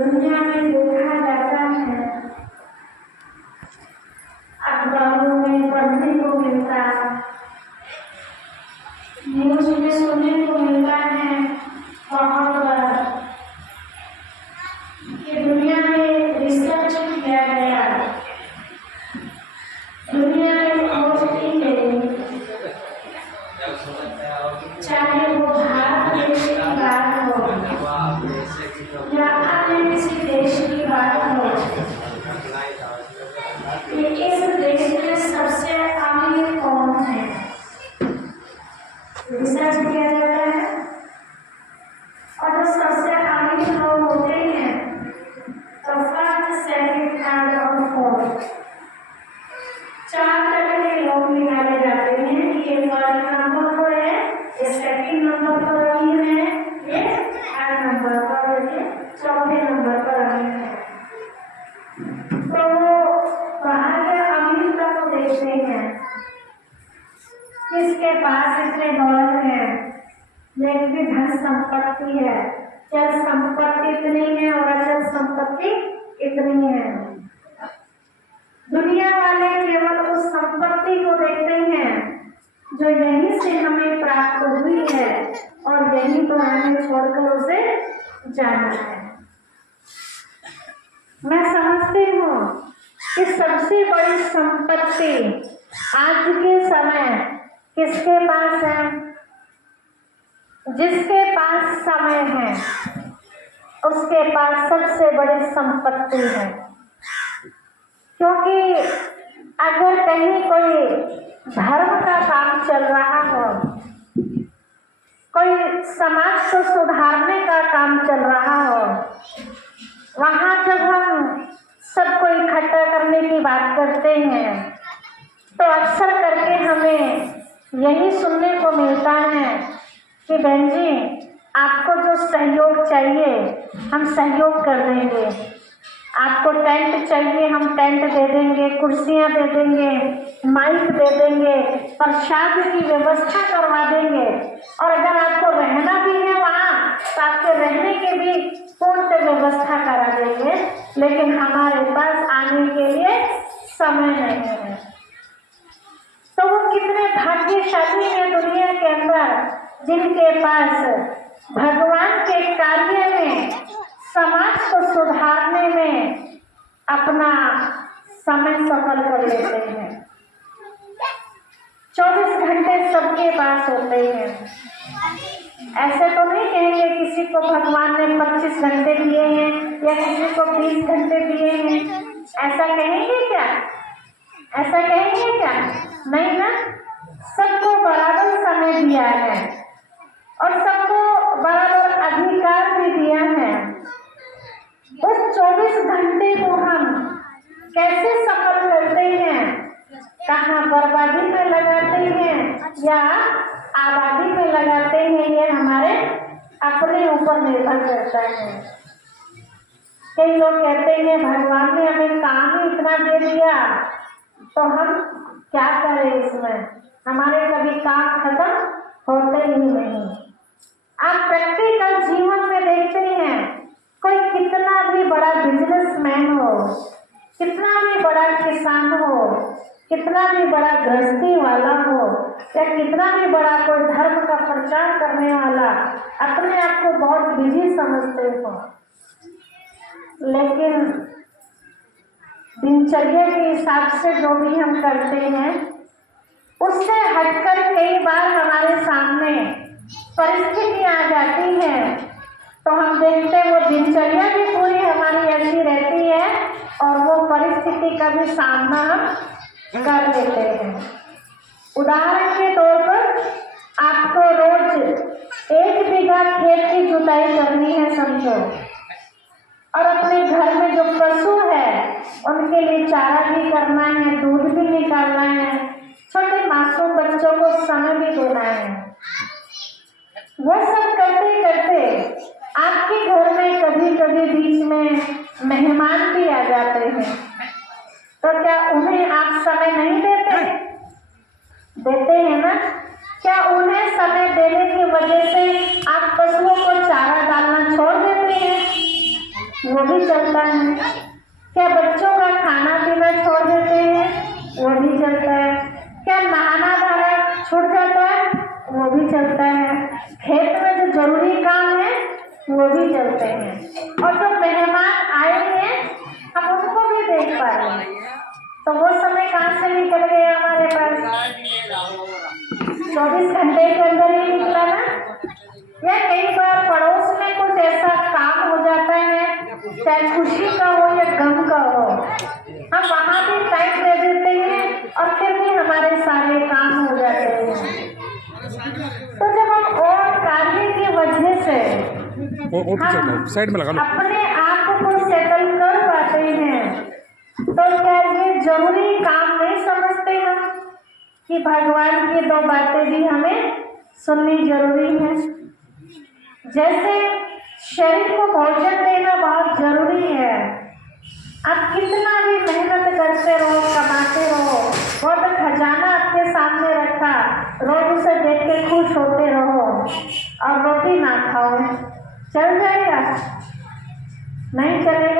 दुनिया में देखा जाता है, अखबारों में पढ़ने को मिलता, न्यूज में सुनने को मिलता है बहुत बार कि दुनिया में रिसर्च किया गया, दुनिया में खोज की गई, चाहे वो भारत देश की बात हो या अन्य किसी देश की बात हो, कि इस देश में सबसे अमीर कौन है, रिसर्च किया जाता है। और जो सबसे अमीर लोग होते हैं तो फर्स्ट, सेकंड, थर्ड और फोर्थ 4 तरह के लोग निकाले जाते हैं कि ये फर्स्ट नंबर पर है, ये सेकंड नंबर पर अमीर है, ये थर्ड नंबर पर है, ये चौथे नंबर पर अमीर है। तो बाहर के अमीर का तो देखते हैं किसके पास इतने डॉलर है, लेकिन धन संपत्ति है, चल संपत्ति इतनी है और अचल संपत्ति इतनी है। दुनिया वाले केवल उस संपत्ति को देखते हैं जो यहीं से हमें प्राप्त हुई है और यहीं पर हमें छोड़कर उसे जाना है। मैं समझती हूँ कि सबसे बड़ी संपत्ति आज के समय किसके पास है? जिसके पास समय है उसके पास सबसे बड़ी संपत्ति है। क्योंकि अगर कहीं कोई धर्म का काम चल रहा हो, कोई समाज को सुधारने का काम चल रहा हो, वहाँ जब हम सबको इकट्ठा करने की बात करते हैं तो अक्सर करके हमें यही सुनने को मिलता है कि बहन जी आपको जो सहयोग चाहिए हम सहयोग कर देंगे, आपको टेंट चाहिए हम टेंट दे देंगे, कुर्सियाँ दे देंगे, माइक दे देंगे, प्रसाद की व्यवस्था करवा देंगे, और अगर आपको रहना भी है वहाँ तो आपके रहने के भी पूर्ण व्यवस्था करा देंगे, लेकिन हमारे पास आने के लिए समय नहीं है। तो वो कितने भाग्यशाली हैं दुनिया के अंदर जिनके पास भगवान के कार्य में, समाज को सुधारने में अपना समय सफल कर लेते हैं। 24 घंटे सबके पास होते हैं। ऐसे तो नहीं कहेंगे किसी को भगवान ने 25 घंटे दिए हैं या किसी को 20 घंटे दिए हैं, ऐसा कहेंगे क्या? ऐसा कहेंगे क्या? नहीं ना, सबको बराबर समय दिया है और सबको बराबर अधिकार भी दिया है। उस 24 घंटे को हम कैसे सफल करते हैं, कहाँ बर्बादी में लगाते हैं या आबादी में लगाते हैं, ये हमारे अपने ऊपर निर्भर करता है। कई लोग कहते हैं भगवान ने हमें काम ही इतना दे दिया तो हम क्या करें इसमें, हमारे कभी काम खत्म होते ही नहीं। आप प्रैक्टिकल जीवन में देखते हैं कोई कितना भी बड़ा बिजनेसमैन हो, कितना भी बड़ा किसान हो, कितना भी बड़ा गृहस्थी वाला हो या कितना भी बड़ा कोई धर्म का प्रचार करने वाला अपने आप को बहुत बिजी समझते हो, लेकिन दिनचर्या के हिसाब से जो भी हम करते हैं उससे हटकर कई बार हमारे सामने परिस्थितियाँ आ जाती हैं तो हम देखते हैं वो दिनचर्या भी पूरी हमारी ऐसी रहती है और वो परिस्थिति का भी सामना हम कर लेते हैं। उदाहरण के तौर पर आपको रोज 1 बीघा खेत की जुताई करनी है समझो, और अपने घर में जो पशु है उनके लिए चारा भी करना है, दूध भी निकालना है, छोटे मासूम बच्चों को समय भी देना है। वो सब करते करते आपके घर में कभी कभी बीच में मेहमान भी आ जाते हैं, तो क्या उन्हें आप समय नहीं देते? देते हैं ना? क्या उन्हें समय देने की वजह से आप पशुओं को चारा डालना छोड़ देते हैं? वो भी चलता है। क्या बच्चों का खाना पीना छोड़ देते हैं, वो भी चलता है। क्या नहाना धोना छूट जाता है, वो भी चलता है। खेत में जो जरूरी काम है वो भी चलते हैं। और जो मेहमान आए हैं हम उनको भी देख पा रहे हैं। तो वो समय कहाँ से निकल गया हमारे पास, 24 घंटे के अंदर ही निकला ना। या कई बार पड़ोस में कुछ ऐसा काम हो जाता है, चाहे खुशी का हो या गम का हो, हम वहाँ भी टाइम दे देते हैं और फिर भी हमारे सारे काम हो जाते हैं। तो जब हम और कार्य की वजह से हम साइड में लगा लो। अपने आप को सेटल कर पाते हैं, तो क्या ये जरूरी काम नहीं समझते हम कि भगवान की 2 बातें भी हमें सुननी जरूरी है। जैसे शरीर को भोजन देना बहुत जरूरी है। आप कितना भी मेहनत करते रहो, कमाते रहो, वो तो खजाना आपके सामने रखा, रोज उसे देख के खुश होते रहो और रोटी ना खाओ, चल जाएगा? नहीं चलेगा।